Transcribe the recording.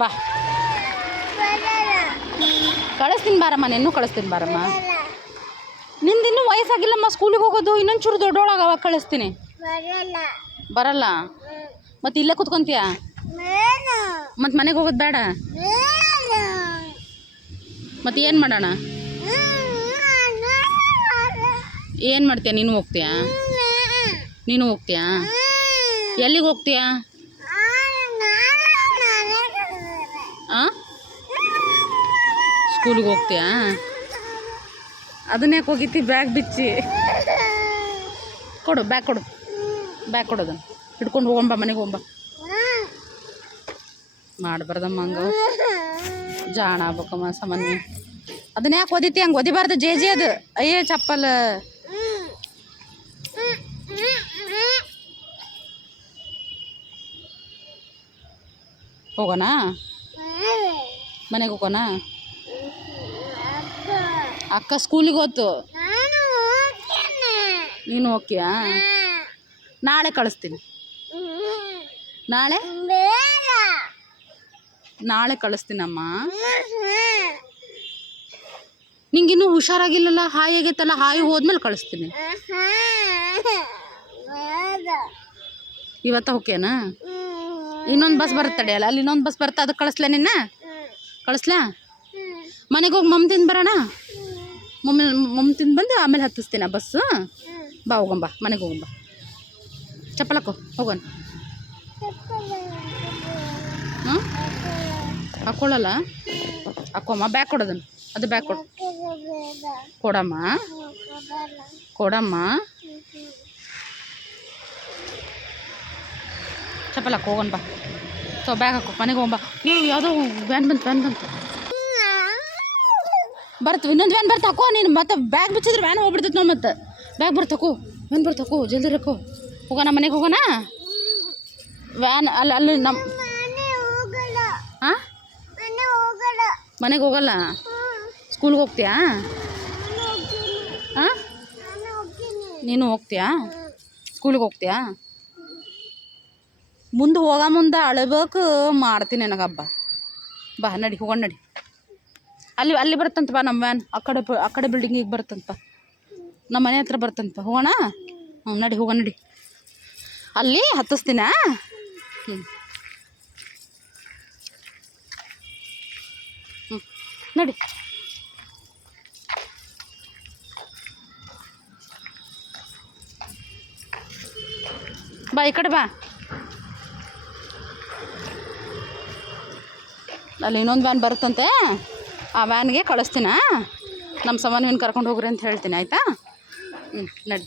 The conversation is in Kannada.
ಬಾ. ಕಳಿಸ್ತೀನಿ ಬಾರಮ್ಮ, ನಿನ್ನೂ ಕಳಿಸ್ತೀನಿ ಬಾರಮ್ಮ. ನಿಂದಿನ್ನೂ ವಯಸ್ಸಾಗಿಲ್ಲಮ್ಮ, ಸ್ಕೂಲಿಗೆ ಹೋಗೋದು ಇನ್ನೊಂದು ಚೂರು ದೊಡ್ಡೋಳಾಗ ಅವಾಗ ಕಳಿಸ್ತೀನಿ. ಬರಲ್ಲ? ಮತ್ತೆ ಇಲ್ಲೇ ಕುತ್ಕೊಂತೀಯ? ಮತ್ತೆ ಮನೆಗೆ ಹೋಗೋದು ಬೇಡ? ಮತ್ತೆ ಏನು ಮಾಡೋಣ? ಏನು ಮಾಡ್ತೀಯ? ನೀನು ಹೋಗ್ತೀಯಾ? ನೀನು ಹೋಗ್ತೀಯಾ? ಎಲ್ಲಿಗೆ ಹೋಗ್ತೀಯಾ? ಸ್ಕೂಲಿಗೆ ಹೋಗ್ತೀಯಾ? ಅದನ್ನ ಹೋಗಿತ್ತಿ ಬ್ಯಾಗ್ ಬಿಚ್ಚಿ. ಕೊಡು, ಬ್ಯಾಗ್ ಕೊಡು. ಬ್ಯಾಗ್ ಕೊಡು ಅದನ್ನು. ಹಿಡ್ಕೊಂಡು ಹೋಗಂಬ ಮನೆಗೆ ಹೋಗಂಬ ಮಾಡಬಾರ್ದಮ್ಮ ಹಂಗ. ಜಾಣ ಆಗ್ಬೇಕಮ್ಮ ಸಾಮಾನ್ಯ ಅದನ್ನ ಯಾಕೆ ಓದಿತಿ ಹಂಗೆ? ಓದಿಬಾರ್ದು ಜೇ ಜೆ ಅದು. ಅಯ್ಯೇ ಚಪ್ಪಲ್. ಹೋಗೋಣ ಮನೆಗೆ ಹೋಗೋಣ ಅಕ್ಕ ಸ್ಕೂಲಿಗೆ ಹೋತು. ನೀನು ಓಕೆಯಾ ನಾಳೆ ಕಳಿಸ್ತೀನಿ. ನಾಳೆ? ನಾಳೆ ಕಳಿಸ್ತೀನಮ್ಮ. ನಿಂಗಿನ್ನೂ ಹುಷಾರಾಗಿಲ್ಲಲ್ಲ? ಹಾಯ್ ಆಗೈತಲ್ಲ ಹಾಯಿ ಹೋದ್ಮೇಲೆ ಕಳಿಸ್ತೀನಿ. ಇವತ್ತ ಓಕೆನಾ ಇನ್ನೊಂದು ಬಸ್ ಬರುತ್ತೆ ತಡೆಯಲ್ಲ ಅಲ್ಲಿ? ಇನ್ನೊಂದು ಬಸ್ ಬರುತ್ತೆ ಅದಕ್ಕೆ ಕಳಿಸ್ಲಾ ನಿನ್ನ? ಕಳಿಸ್ಲಾ? ಮನೆಗೆ ಹೋಗಿ ಮಮ್ ತಿಂದು ಬರೋಣ? ಮಮ್ಮಿ ಮಮ್ಮಿ ಬಂದು ಆಮೇಲೆ ಹತ್ತಿಸ್ತೀನಿ ಬಸ್ಸು ಬಾ ಹೋಗಂಬ ಮನೆಗೆ ಹೋಗಂಬ ಚಪ್ಪಲಕ್ಕೋ, ಹೋಗೋಣ. ಹಾಂ ಹಾಕ್ಕೊಳ್ಳಲ್ಲ ಹಾಕೋಮ್ಮ ಬ್ಯಾಗ್ ಕೊಡೋದನ್ನು ಅದು ಬ್ಯಾಗ್ ಕೊಡು. ಕೊಡಮ್ಮ? ಕೊಡಮ್ಮ? ಚಪ್ಪಲಕ್ಕೆ, ಹೋಗೋಣ ಬಾ. ತೊ ಬ್ಯಾಗ್ ಹಾಕೋ. ಮನೆಗೆ ಹೋಗಂಬ ನೀವು ಯಾವುದೋ ವ್ಯಾನ್ ಬಂತು ವ್ಯಾನ್ ಬಂತು. ಬರ್ತು ಇನ್ನೊಂದು ವ್ಯಾನ್ ಬರ್ತಾ ಹಾಕೋ, ನೀನು ಮತ್ತೆ ಬ್ಯಾಗ್ ಬಿಚ್ಚಿದ್ರೆ ವ್ಯಾನ್ ಹೋಗ್ಬಿಡ್ತೈತೆ ನಾವು ಮತ್ತೆ. ಬ್ಯಾಗ್ ಬರ್ತಕೋ ವ್ಯಾನ್ ಬರ್ತಕೋ ಜಲ್ದಿ ರಕ್ಕೋ. ಹೋಗೋಣ ಮನೆಗೆ ಹೋಗೋಣ ವ್ಯಾನ್ ಅಲ್ಲಿ ಅಲ್ಲಿ ನಮ್ಮ ಹಾಂ ಮನೆಗೆ ಹೋಗಲ್ಲ? ಸ್ಕೂಲ್ಗೆ ಹೋಗ್ತೀಯಾ? ಹಾಂ ನೀನು ಹೋಗ್ತೀಯಾ? ಸ್ಕೂಲ್ಗೆ ಹೋಗ್ತೀಯಾ? ಮುಂದೆ ಹೋಗ ಮುಂದೆ ಅಳಬೇಕು, ಮಾಡ್ತೀನಿ ನನಗೆ ಹಬ್ಬ ಬಾ, ನಡಿ ಹೋಗೋಣ ನಡಿ. ಅಲ್ಲಿ ಅಲ್ಲಿ ಬರ್ತಂತ ಬಾ ನಮ್ಮ ವ್ಯಾನ್ ಆ ಕಡೆ ಆ ಕಡೆ ಬಿಲ್ಡಿಂಗಿಗೆ ಬರ್ತಂತ ನಮ್ಮ ಮನೆ ಹತ್ರ ಬರ್ತಂತ ಹೋಗೋಣ? ಹ್ಞೂ ನಡಿ, ಹೋಗೋಣ, ನಡಿ. ಅಲ್ಲಿ ಹತ್ತಿಸ್ತೀನ ಹ್ಞೂ ನಡಿ. ಬಾ, ಈ ಕಡೆ ಬಾ. ಅಲ್ಲಿ ಇನ್ನೊಂದು ವ್ಯಾನ್ ಬರುತ್ತಂತೆ. ಆ ವ್ಯಾನ್ಗೆ ಕಳಿಸ್ತೀನ? ನಮ್ಮ ಸಮನ್ವಿನ ಕರ್ಕೊಂಡು ಹೋಗ್ರಿ ಅಂತ ಹೇಳ್ತೀನಿ ಆಯಿತಾ? ಹ್ಞೂ ನಡಿ.